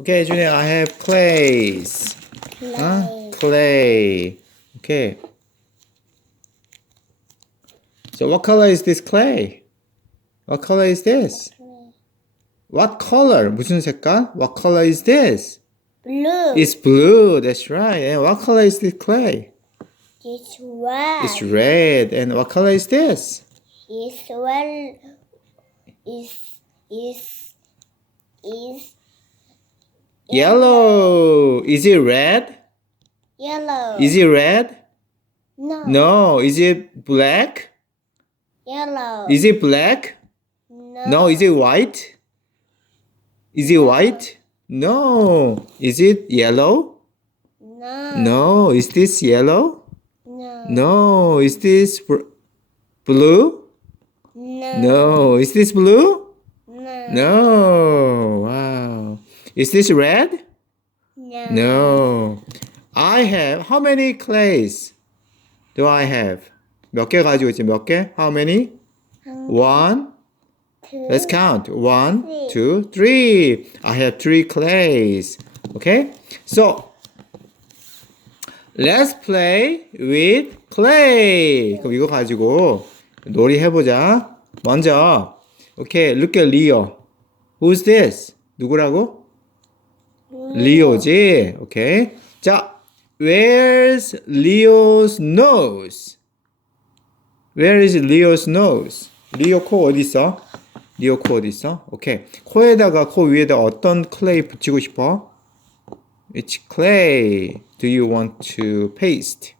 Okay, Junior, I have clays. Huh? Clay. Okay. So what color is this clay? What color is this? What color? 무슨 색깔? What color is this? Blue. It's blue. That's right. And what color is this clay? It's red. It's red. And what color is this? It's well. Is is is Yellow. Is it red? yellow. Is it red? no No. Is it black? yellow. Is it black? no No. Is it white? Is it white? No. Is it yellow? no No. Is this yellow? no No. Is this blue? no No. Is this blue? no No. Wow. Is this red? no No. I have how many clays do I have? 몇 개 가지고 있지? 몇 개? How many? One. two Let's count. One, Three. two, three. I have three clays. Okay? So let's play with clay. 그럼 이거 가지고 놀이 해보자. 먼저, okay, look at Leo. Who's this? 누구라고? 리오지. 오케이. 자, where's Leo's nose? Where is Leo's nose? 리오 코 어디 있어? 리오 코 어디 있어? 오케이. 코에다가 코 위에다 어떤 클레이 붙이고 싶어? Which clay do you want to paste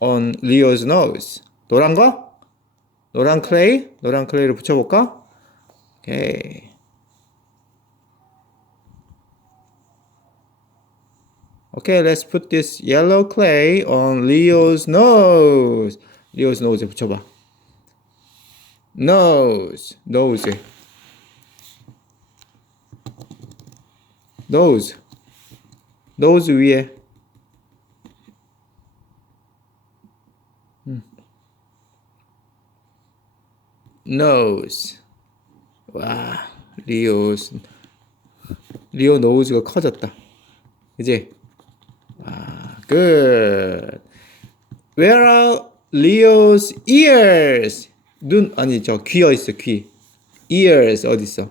on Leo's nose? 노란 거? 노란 클레이? 노란 클레이를 붙여볼까? 오케이. Okay, let's put this yellow clay on Leo's nose. Leo's nose에 붙여봐. Nose, nose. Nose. Nose 위에. 음. Nose. 와, 리오스. 리오 노즈가 커졌다. 그지? 아, good. Where are Leo's ears? 눈 아니 저귀 어디 있어 귀. ears 어디 있어?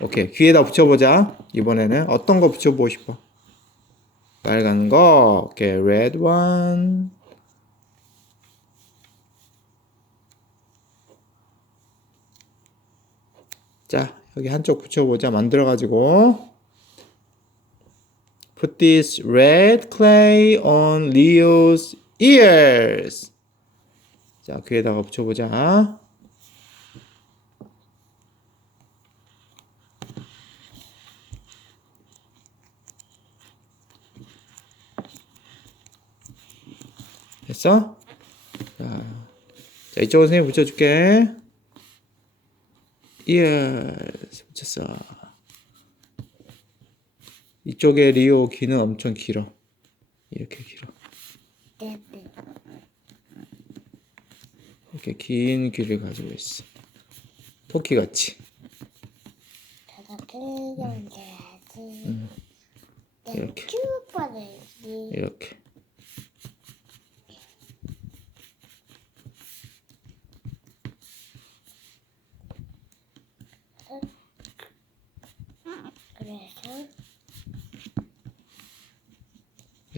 오케이 귀에다 붙여보자. 이번에는 어떤 거 붙여보고 싶어? 빨간 거. 오케이 red one. 자 여기 한쪽 붙여보자. 만들어가지고. Put this red clay on Leo's ears. 자, 귀에다가 붙여보자. 됐어? 자, 자 이쪽으로 선생님 붙여줄게. ears 붙였어. 이쪽에 리오 귀는 엄청 길어. 이렇게 길어. 이렇게 긴 귀를 가지고 있어. 토끼 같이. 저렇게 연결해야지. 이렇게. 쭉 뻗어야지. 이렇게.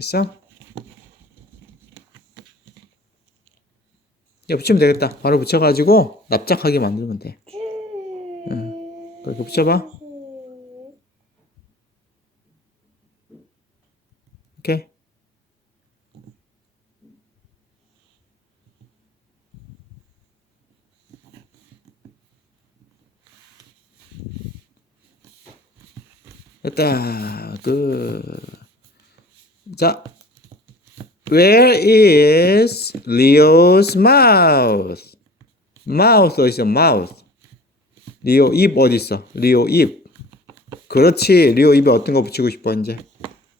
그래서 됐어? 야, 붙이면 되겠다. 바로 붙여가지고 납작하게 만들면 돼. 응. 그렇게 붙여봐. 오케이. 됐다. 그. 자. Where is Leo's mouth? mouth 어디 있어? mouth. 리오 입 어디 있어? 리오 입. 그렇지. 리오 입에 어떤 거 붙이고 싶어 이제?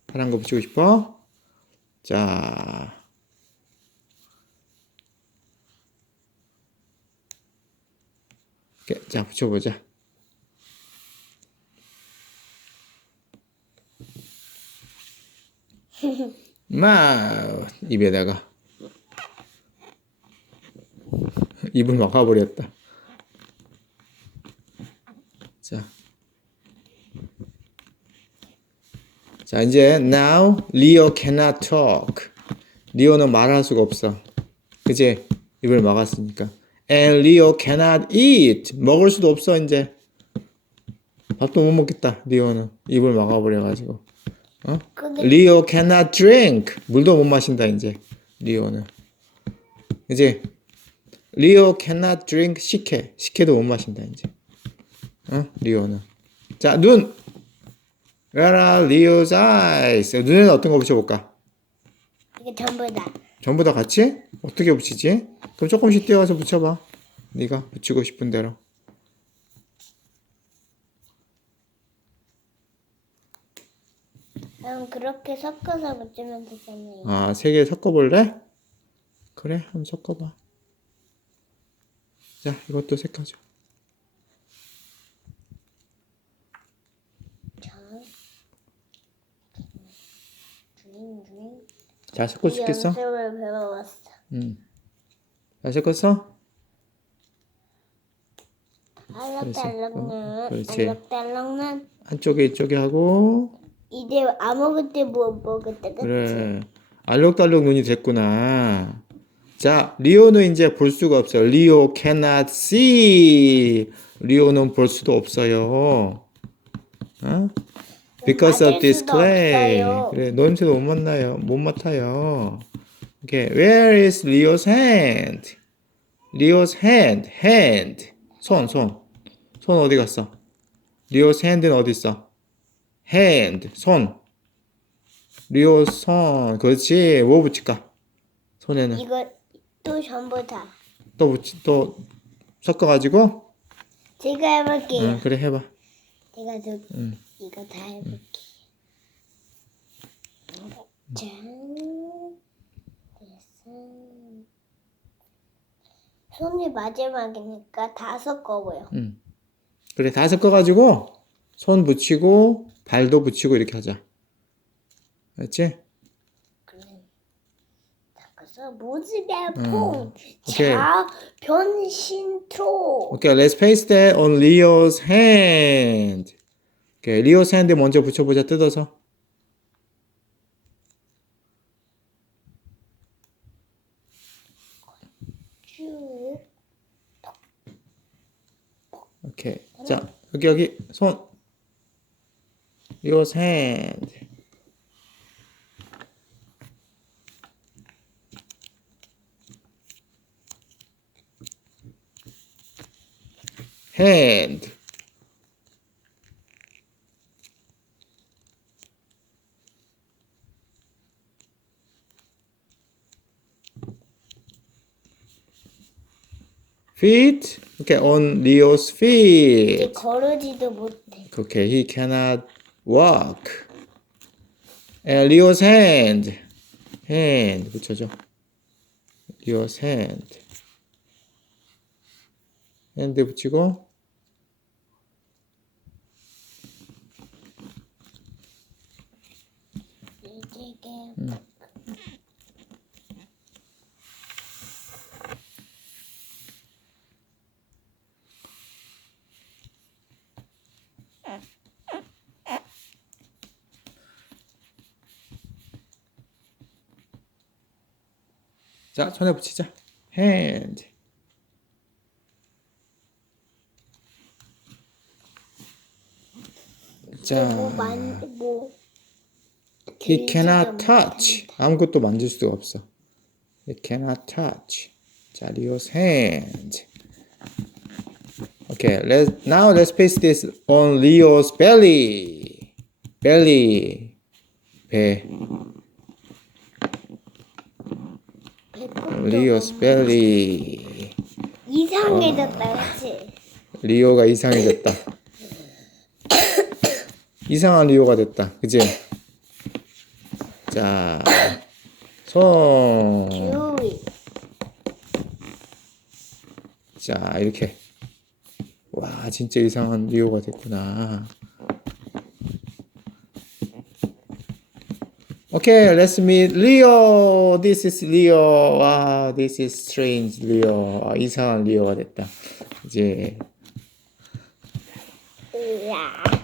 파란 거 붙이고 싶어? 자. 자, 붙여보자. 마 입에다가 입을 막아버렸다. 자, 자 이제 now Leo cannot talk. 리오는 말할 수가 없어. 그지? 입을 막았으니까. And Leo cannot eat. 먹을 수도 없어 이제. 밥도 못 먹겠다. 리오는 입을 막아버려가지고. 어? 근데 리오 cannot drink. 물도 못 마신다 이제. 리오는. 이제 리오 cannot drink 식혜. 식혜도 못 마신다 이제. 어? 리오는. 자, 눈. Where are Leo's eyes? 눈에는 어떤 거 붙여 볼까? 이게 전부 다. 전부 다 같이? 어떻게 붙이지? 그럼 조금씩 띄워서 붙여 봐. 네가 붙이고 싶은 대로. 그럼 그렇게 섞어서 붙이면 되잖아요. 아, 세 개 섞어볼래? 그래, 한번 섞어봐. 자, 이것도 색하자. 자, 드링 드링. 자, 섞을 이수 있겠어? 연습을 배워왔어. 응. 잘 섞었어? 알록달록은 그렇지. 알록달록은 한쪽에 이쪽에 하고 이제 아무것도 못 먹었다 그치? 그래. 알록달록 눈이 됐구나. 자 리오는 이제 볼 수가 없어요. 리오 cannot see. 리오는 볼 수도 없어요. 어? because of this clay. 그래 냄새도 못 맡나요. 못 맡아요. 오케이. Where is Leo's hand? Leo's hand hand. 손 손. 손 어디 갔어? 리오's hand는 어디 있어 hand 손 리오 손 그렇지 뭐 붙일까 손에는 이거 또 전부 다. 또 붙이 또 섞어가지고 제가 해볼게요. 응, 그래 해봐 제가 저 응. 이거 다 해볼게요. 짠. 됐어. 손이 마지막이니까 다 섞어보여. 응. 그래 다 섞어가지고 손 붙이고 발도 붙이고 이렇게 하자 알았지 그래. 섞어서 모습의 음. 오케이. 자, 변신토. 오케이 let's paste that on Leo's hand 오케이 Leo's hand 먼저 붙여보자 뜯어서 쭉. 오케이 자 여기 여기 손 Leo's hand hand feet okay on Leo's feet 이제 걸으지도 못해. Okay, he cannot walk. Leo's hand. hand 붙여줘. Leo's hand. hand 붙이고 이게 자 손에 붙이자. hand. 자, 뭐만 뭐. he cannot touch. 아무것도 만질 수가 없어. he cannot touch. 자, Leo's hand. Okay, let's now let's paste this on Leo's belly. belly. 배. Leo's belly. 이상해졌다, 그치? 리오가 이상해졌다. 이상한 리오가 됐다. 그지? 자, 손. 자, 이렇게. 와, 진짜 이상한 리오가 됐구나. Okay, let's meet Leo. This is Leo. 와, this is strange Leo. 아, 이상한 리오가 됐다. 이제 으아.